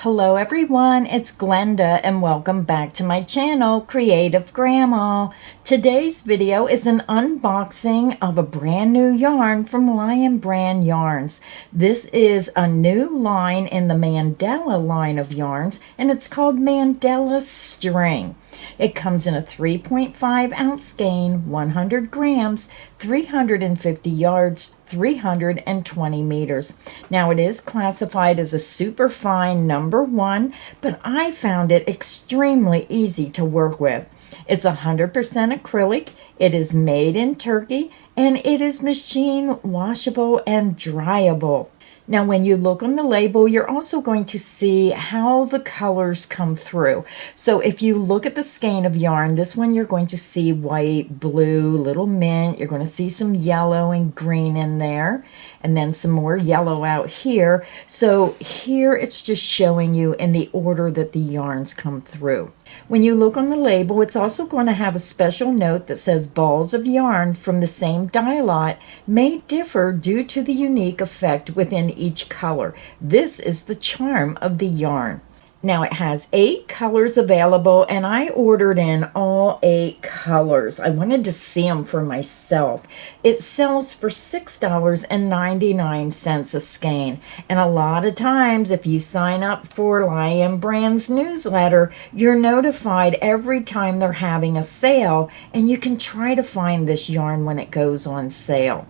Hello everyone, it's Glenda and welcome back to my channel, Creative Grandma. Today's video is an unboxing of a brand new yarn from Lion Brand Yarns. This is a new line in the Mandala line of yarns and it's called Mandala String. It comes in a 3.5 ounce skein, 100 grams, 350 yards, 320 meters. Now it is classified as a super fine number 1, but I found it extremely easy to work with. It's 100% acrylic, it is made in Turkey, and it is machine washable and dryable. Now, when you look on the label, you're also going to see how the colors come through. So if you look at the skein of yarn, this one you're going to see white, blue, little mint. You're going to see some yellow and green in there, and then some more yellow out here. So here it's just showing you in the order that the yarns come through. When you look on the label, it's also going to have a special note that says balls of yarn from the same dye lot may differ due to the unique effect within each color. This is the charm of the yarn. Now it has 8 colors available and I ordered in all 8 colors. I wanted to see them for myself. It sells for $6.99 a skein. And a lot of times if you sign up for Lion Brand's newsletter, you're notified every time they're having a sale and you can try to find this yarn when it goes on sale.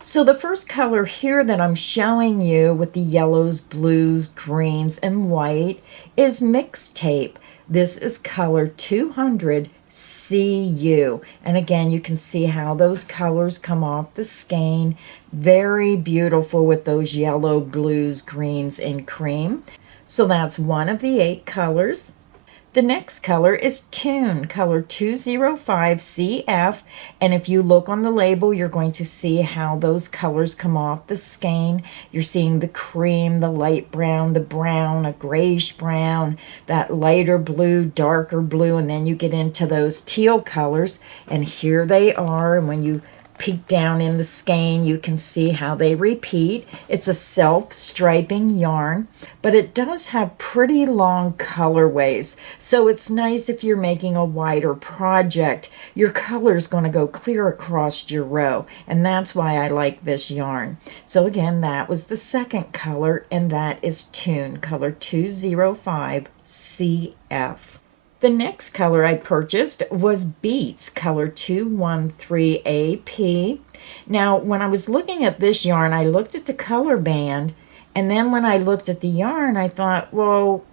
So the first color here that I'm showing you with the yellows, blues, greens, and white is mixed tape. This is color 200 CU. And again, you can see how those colors come off the skein. Very beautiful with those yellow, blues, greens, and cream. So that's one of the 8 colors. The next color is Tune, color 205 CF, and if you look on the label, you're going to see how those colors come off the skein. You're seeing the cream, the light brown, the brown, a grayish brown, that lighter blue, darker blue, and then you get into those teal colors, and here they are, and when you peek down in the skein, you can see how they repeat. It's a self-striping yarn, but it does have pretty long colorways. So it's nice if you're making a wider project. Your color's going to go clear across your row, and that's why I like this yarn. So again, that was the second color, and that is Tune, color 205 CF. The next color I purchased was Beets, color 213AP. Now, when I was looking at this yarn, I looked at the color band, and then when I looked at the yarn, I thought, well,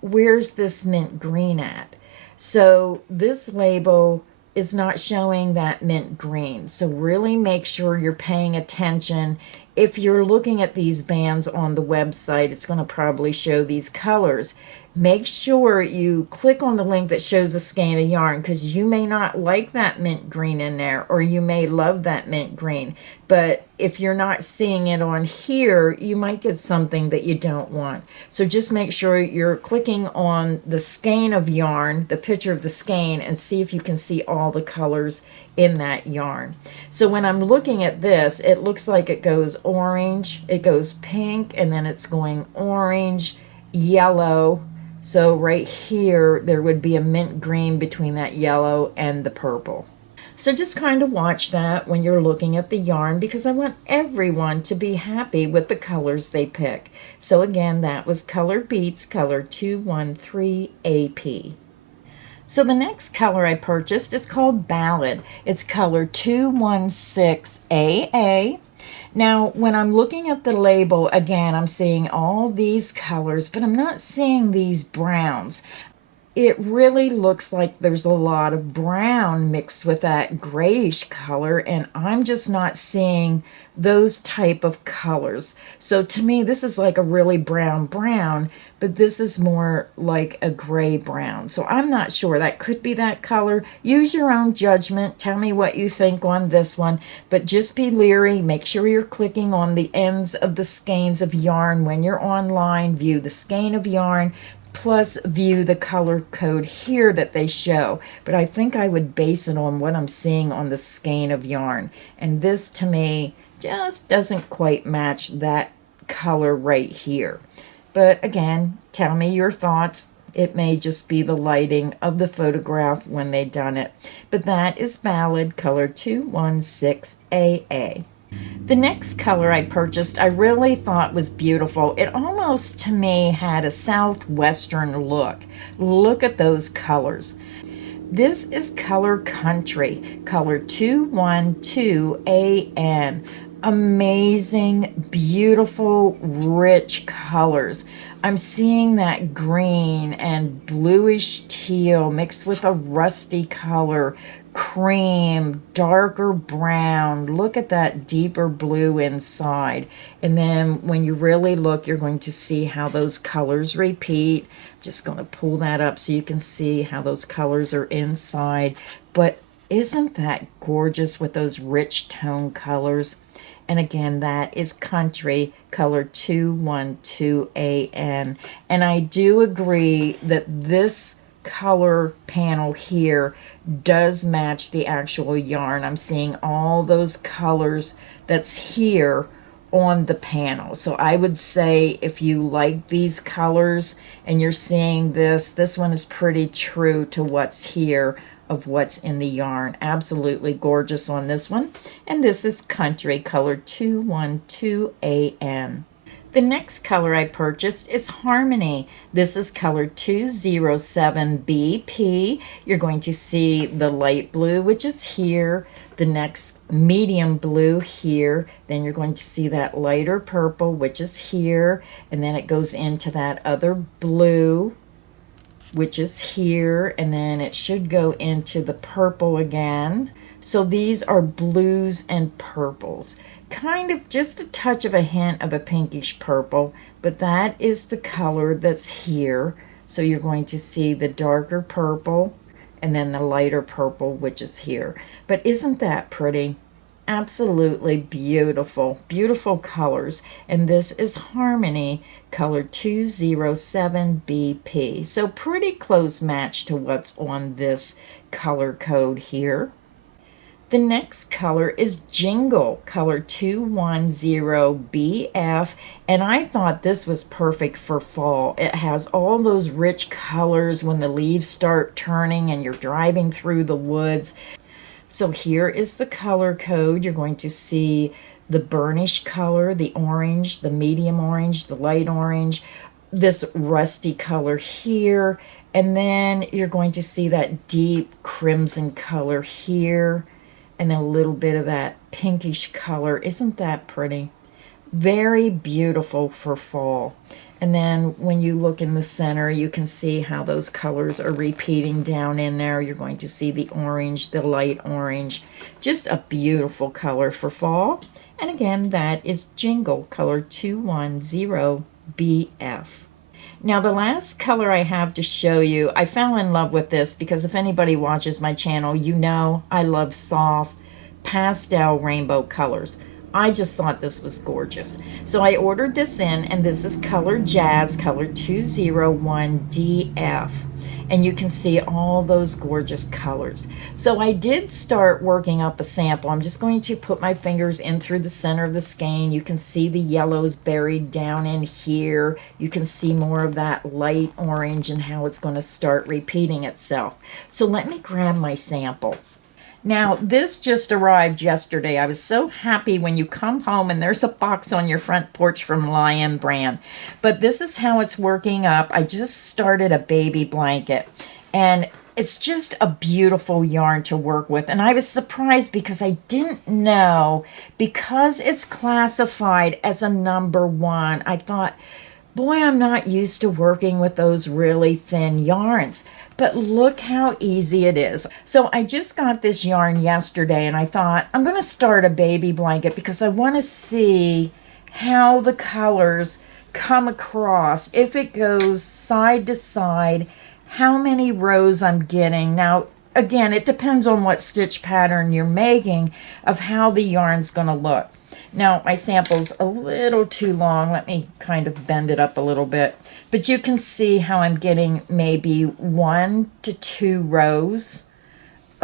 where's this mint green at? So this label is not showing that mint green. So really make sure you're paying attention. If you're looking at these bands on the website, it's going to probably show these colors. Make sure you click on the link that shows a skein of yarn, because you may not like that mint green in there, or you may love that mint green. But if you're not seeing it on here, you might get something that you don't want. So just make sure you're clicking on the skein of yarn, the picture of the skein, and see if you can see all the colors in that yarn. So when I'm looking at this, it looks like it goes orange, it goes pink, and then it's going orange, yellow. So right here, there would be a mint green between that yellow and the purple. So just kind of watch that when you're looking at the yarn, because I want everyone to be happy with the colors they pick. So again, that was color Beets, color 213AP. So the next color I purchased is called Ballad. It's color 216AA. Now, when I'm looking at the label, again, I'm seeing all these colors, but I'm not seeing these browns. It really looks like there's a lot of brown mixed with that grayish color, and I'm just not seeing those type of colors. So to me, this is like a really brown, but this is more like a gray brown. So I'm not sure. That could be that color. Use your own judgment. Tell me what you think on this one, but just be leery. Make sure you're clicking on the ends of the skeins of yarn when you're online. View the skein of yarn, plus view the color code here that they show. But I think I would base it on what I'm seeing on the skein of yarn. And this, to me, just doesn't quite match that color right here. But again, tell me your thoughts. It may just be the lighting of the photograph when they done it. But that is Ballad color 216AA. The next color I purchased I really thought was beautiful. It almost to me had a southwestern look. Look at those colors. This is Color Country, color 212AN. Amazing, beautiful, rich colors. I'm seeing that green and bluish teal mixed with a rusty color, cream, darker brown. Look at that deeper blue inside. And then when you really look, you're going to see how those colors repeat. Just going to pull that up so you can see how those colors are inside. But isn't that gorgeous with those rich tone colors? And again, that is Country, color 212AN. And I do agree that this color panel here does match the actual yarn. I'm seeing all those colors that's here on the panel. So I would say if you like these colors and you're seeing this one is pretty true to what's here of what's in the yarn. Absolutely gorgeous on this one. And this is Country, color 212AN. The next color I purchased is Harmony. This is color 207BP. You're going to see the light blue, which is here, the next medium blue here, then you're going to see that lighter purple, which is here, and then it goes into that other blue, which is here, and then it should go into the purple again. So these are blues and purples. Kind of just a touch of a hint of a pinkish purple, but that is the color that's here. So you're going to see the darker purple and then the lighter purple, which is here. But isn't that pretty? Absolutely beautiful, beautiful colors. And this is Harmony, color 207BP. So pretty close match to what's on this color code here. The next color is Jingle, color 210BF, and I thought this was perfect for fall. It has all those rich colors when the leaves start turning and you're driving through the woods. So here is the color code. You're going to see the burnish color, the orange, the medium orange, the light orange, this rusty color here, and then you're going to see that deep crimson color here, and then a little bit of that pinkish color. Isn't that pretty? Very beautiful for fall. And then when you look in the center, you can see how those colors are repeating down in there. You're going to see the orange, the light orange. Just a beautiful color for fall. And again, that is Jingle, color 210BF. Now the last color I have to show you, I fell in love with this because if anybody watches my channel, you know I love soft pastel rainbow colors. I just thought this was gorgeous. So I ordered this in, and this is color Jazz, color 201DF. And you can see all those gorgeous colors. So I did start working up a sample. I'm just going to put my fingers in through the center of the skein. You can see the yellows buried down in here. You can see more of that light orange and how it's going to start repeating itself. So let me grab my sample. Now, this just arrived yesterday. I was so happy when you come home and there's a box on your front porch from Lion brand. But this is how it's working up. I just started a baby blanket, and it's just a beautiful yarn to work with. And I was surprised because I didn't know, because it's classified as a number 1. I thought, boy, I'm not used to working with those really thin yarns. But look how easy it is. So I just got this yarn yesterday, and I thought I'm going to start a baby blanket because I want to see how the colors come across. If it goes side to side, how many rows I'm getting. Now, again, it depends on what stitch pattern you're making of how the yarn's going to look. Now, my sample's a little too long. Let me kind of bend it up a little bit. But you can see how I'm getting maybe 1 to 2 rows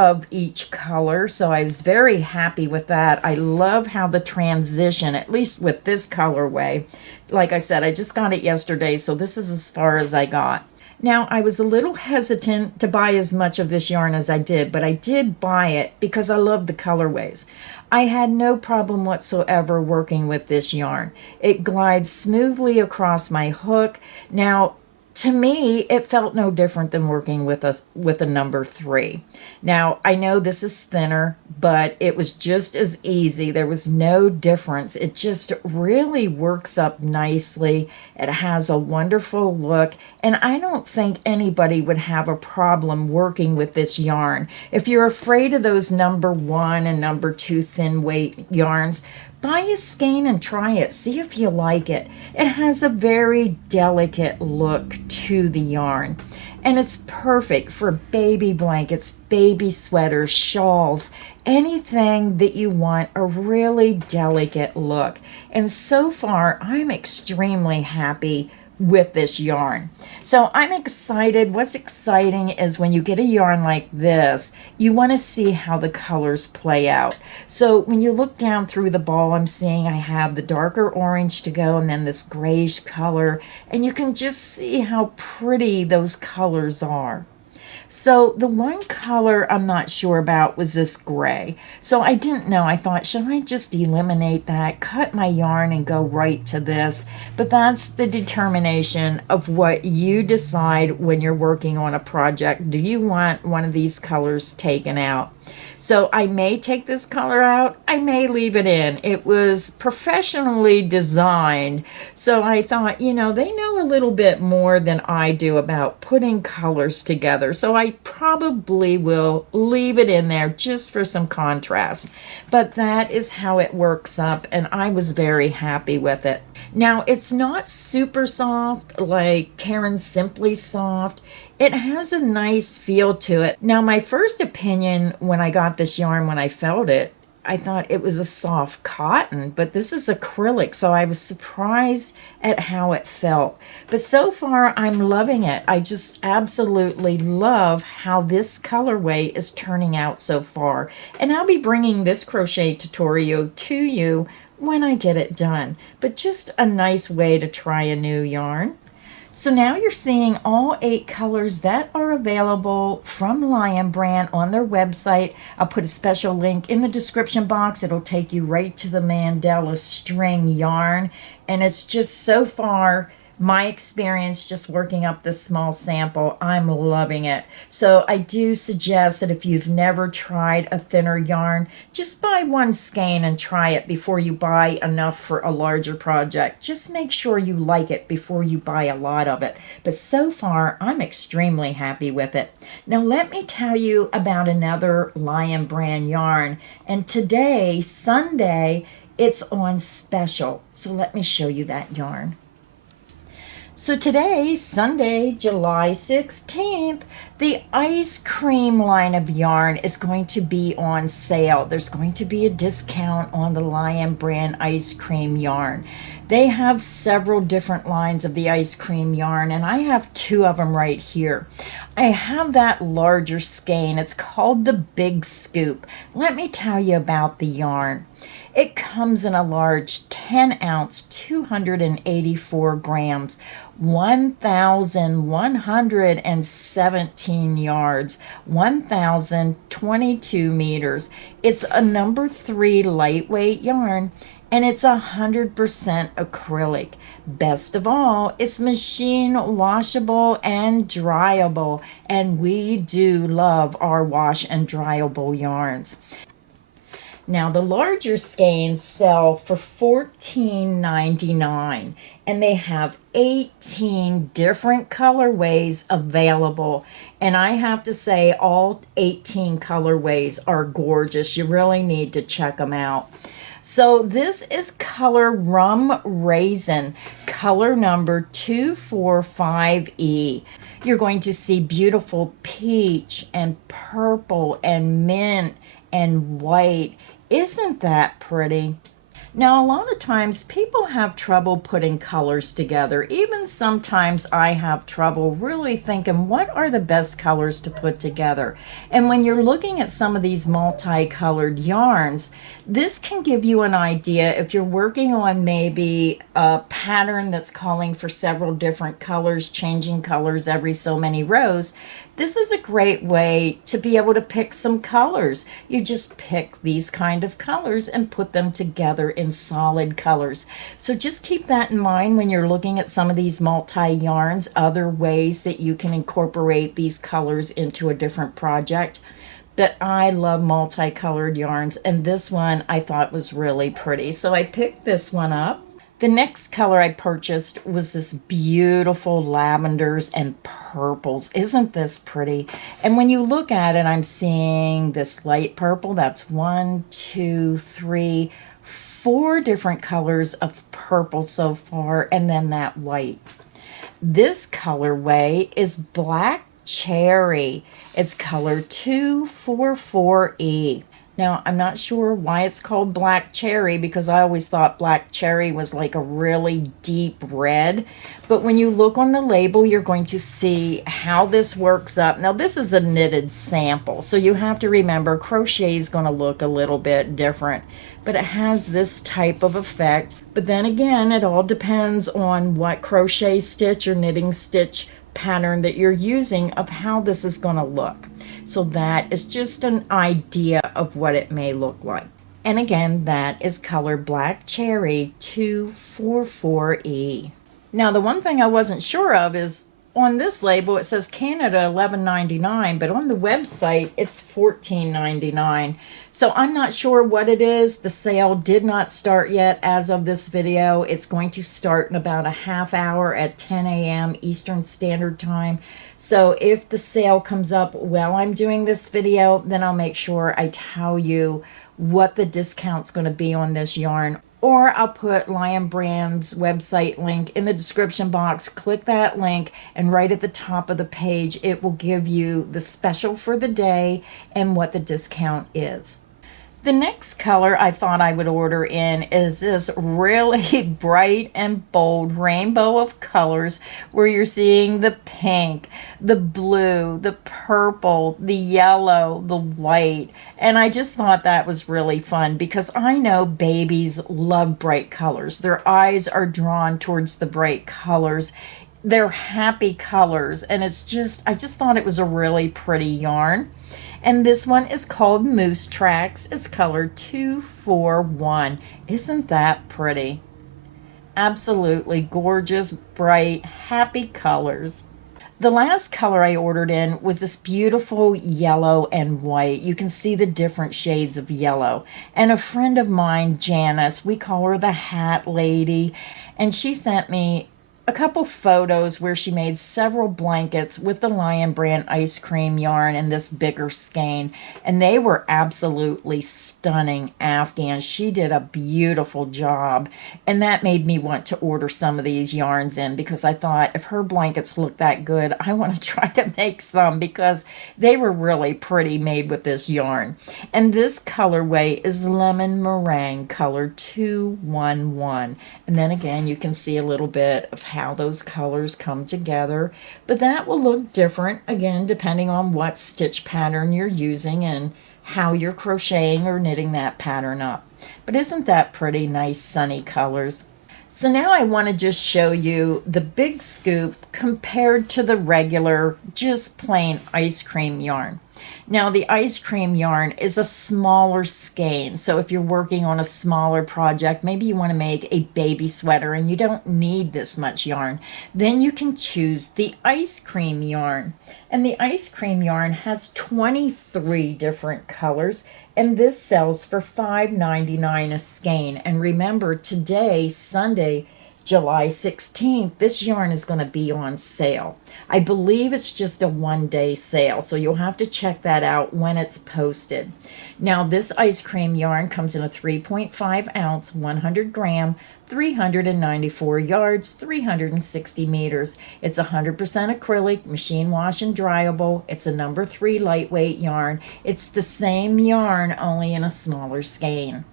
of each color, so I was very happy with that. I love how the transition, at least with this colorway, like I said, I just got it yesterday, so this is as far as I got. Now, I was a little hesitant to buy as much of this yarn as I did, but I did buy it because I love the colorways. I had no problem whatsoever working with this yarn. It glides smoothly across my hook. Now, to me, it felt no different than working with a number 3. Now, I know this is thinner, but it was just as easy. There was no difference. It just really works up nicely. It has a wonderful look, and I don't think anybody would have a problem working with this yarn. If you're afraid of those number 1 and number 2 thin weight yarns, buy a skein and try it. See if you like it. It has a very delicate look to the yarn. And it's perfect for baby blankets, baby sweaters, shawls, anything that you want a really delicate look. And so far, I'm extremely happy with this yarn. So I'm excited. What's exciting is when you get a yarn like this, you want to see how the colors play out. So when you look down through the ball, I'm seeing I have the darker orange to go and then this grayish color, and you can just see how pretty those colors are. So the one color I'm not sure about was this gray. So I didn't know. I thought, should I just eliminate that, cut my yarn and go right to this? But that's the determination of what you decide when you're working on a project. Do you want one of these colors taken out? So I may take this color out, I may leave it in. It was professionally designed, so I thought, you know, they know a little bit more than I do about putting colors together, so I probably will leave it in there just for some contrast. But that is how it works up, and I was very happy with it. Now, it's not super soft like Crean's Simply Soft. It has a nice feel to it. Now, my first opinion when I got this yarn, when I felt it, I thought it was a soft cotton, but this is acrylic, so I was surprised at how it felt. But so far, I'm loving it. I just absolutely love how this colorway is turning out so far. And I'll be bringing this crochet tutorial to you when I get it done. But just a nice way to try a new yarn. So now you're seeing all 8 colors that are available from Lion Brand on their website. I'll put a special link in the description box. It'll take you right to the Mandala string yarn. And it's just so far my experience just working up this small sample. I'm loving it. So I do suggest that if you've never tried a thinner yarn, just buy one skein and try it before you buy enough for a larger project. Just make sure you like it before you buy a lot of it. But so far, I'm extremely happy with it. Now let me tell you about another Lion Brand yarn. And today, Sunday, it's on special. So let me show you that yarn. So today, Sunday, July 16th, the ice cream line of yarn is going to be on sale. There's going to be a discount on the Lion Brand ice cream yarn. They have several different lines of the ice cream yarn, and I have 2 of them right here. I have that larger skein. It's called the Big Scoop. Let me tell you about the yarn. It comes in a large 10 ounce, 284 grams, 1,117 yards, 1,022 meters. It's a number 3 lightweight yarn, and it's 100% acrylic. Best of all, it's machine washable and dryable, and we do love our wash and dryable yarns. Now, the larger skeins sell for $14.99, and they have 18 different colorways available. And I have to say, all 18 colorways are gorgeous. You really need to check them out. So this is color Rum Raisin, color number 245E. You're going to see beautiful peach and purple and mint and white. Isn't that pretty? Now, a lot of times people have trouble putting colors together. Even sometimes I have trouble really thinking what are the best colors to put together. And when you're looking at some of these multicolored yarns, this can give you an idea if you're working on maybe a pattern that's calling for several different colors, changing colors every so many rows. This is a great way to be able to pick some colors. You just pick these kind of colors and put them together in solid colors. So just keep that in mind when you're looking at some of these multi-yarns, other ways that you can incorporate these colors into a different project. But I love multicolored yarns, and this one I thought was really pretty. So I picked this one up. The next color I purchased was this beautiful lavenders and purples. Isn't this pretty? And when you look at it, I'm seeing this light purple. That's 1, 2, 3, 4 different colors of purple so far, and then that white. This colorway is black cherry. It's color 244E. Now, I'm not sure why it's called black cherry because I always thought black cherry was like a really deep red. But when you look on the label, you're going to see how this works up. Now, this is a knitted sample, so you have to remember crochet is going to look a little bit different. But it has this type of effect. But then again, it all depends on what crochet stitch or knitting stitch pattern that you're using of how this is going to look. So that is just an idea of what it may look like. And again, that is color Black Cherry 244E. Now, the one thing I wasn't sure of is on this label it says Canada $11.99, but on the website it's $14.99. So I'm not sure what it is. The sale did not start yet as of this video. It's going to start in about a half hour at 10 a.m. Eastern Standard Time. So if the sale comes up while I'm doing this video, then I'll make sure I tell you what the discount's going to be on this yarn. Or I'll put Lion Brand's website link in the description box. Click that link, and right at the top of the page, it will give you the special for the day and what the discount is. The next color I thought I would order in is this really bright and bold rainbow of colors where you're seeing the pink, the blue, the purple, the yellow, the white. And I just thought that was really fun because I know babies love bright colors. Their eyes are drawn towards the bright colors. They're happy colors, and I just thought it was a really pretty yarn. And this one is called Moose Tracks. It's color 241. Isn't that pretty? Absolutely gorgeous, bright, happy colors. The last color I ordered in was this beautiful yellow and white. You can see the different shades of yellow. And a friend of mine, Janice, we call her the Hat Lady, and she sent me a couple photos where she made several blankets with the Lion Brand ice cream yarn and this bigger skein, and they were absolutely stunning Afghans. She did a beautiful job, and that made me want to order some of these yarns in because I thought if her blankets look that good, I want to try to make some because they were really pretty made with this yarn. And this colorway is Lemon Meringue color 211, and then again you can see a little bit of how those colors come together, but that will look different again depending on what stitch pattern you're using and how you're crocheting or knitting that pattern up. But isn't that pretty? Nice sunny colors. So now I want to just show you the big scoop compared to the regular just plain ice cream yarn. Now, the ice cream yarn is a smaller skein, so if you're working on a smaller project, maybe you want to make a baby sweater and you don't need this much yarn, then you can choose the ice cream yarn. And the ice cream yarn has 23 different colors, and this sells for $5.99 a skein. And remember, today, Sunday, July 16th, this yarn is going to be on sale. I believe it's just a one-day sale, so you'll have to check that out when it's posted. Now, this ice cream yarn comes in a 3.5 ounce, 100 gram, 394 yards, 360 meters. It's 100% acrylic, machine wash and dryable. It's a number 3 lightweight yarn. It's the same yarn, only in a smaller skein.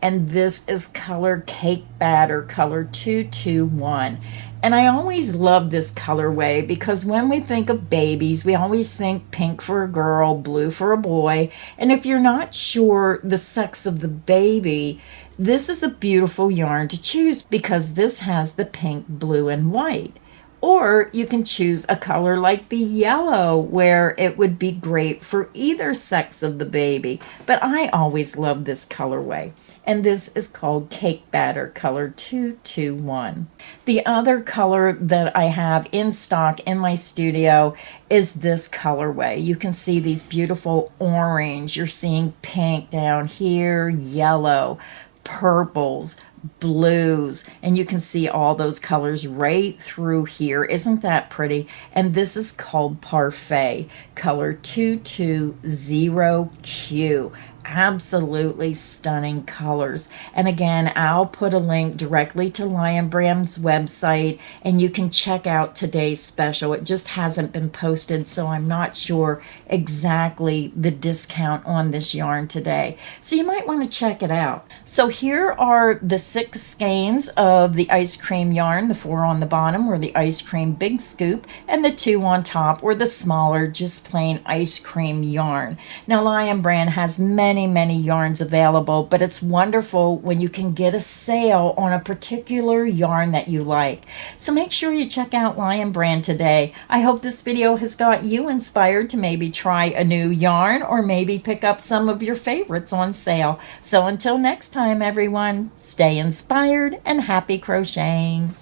and this is color Cake Batter, color 221. And I always love this colorway because when we think of babies, we always think pink for a girl, blue for a boy. And if you're not sure the sex of the baby, this is a beautiful yarn to choose because this has the pink, blue, and white. Or you can choose a color like the yellow, where it would be great for either sex of the baby. But I always love this colorway. And this is called Cake Batter, color 221. The other color that I have in stock in my studio is this colorway. You can see these beautiful orange. You're seeing pink down here, yellow, purples, blues, and you can see all those colors right through here. Isn't that pretty? And this is called Parfait, color 220Q. Absolutely stunning colors. And again, I'll put a link directly to Lion Brand's website, and you can check out today's special. It just hasn't been posted, so I'm not sure exactly the discount on this yarn today. So you might want to check it out. So here are the 6 skeins of the ice cream yarn. The 4 on the bottom were the ice cream big scoop, and the 2 on top were the smaller, just plain ice cream yarn. Now, Lion Brand has many yarns available, but it's wonderful when you can get a sale on a particular yarn that you like. So make sure you check out Lion Brand today. I hope this video has got you inspired to maybe try a new yarn or maybe pick up some of your favorites on sale. So until next time, everyone, stay inspired and happy crocheting.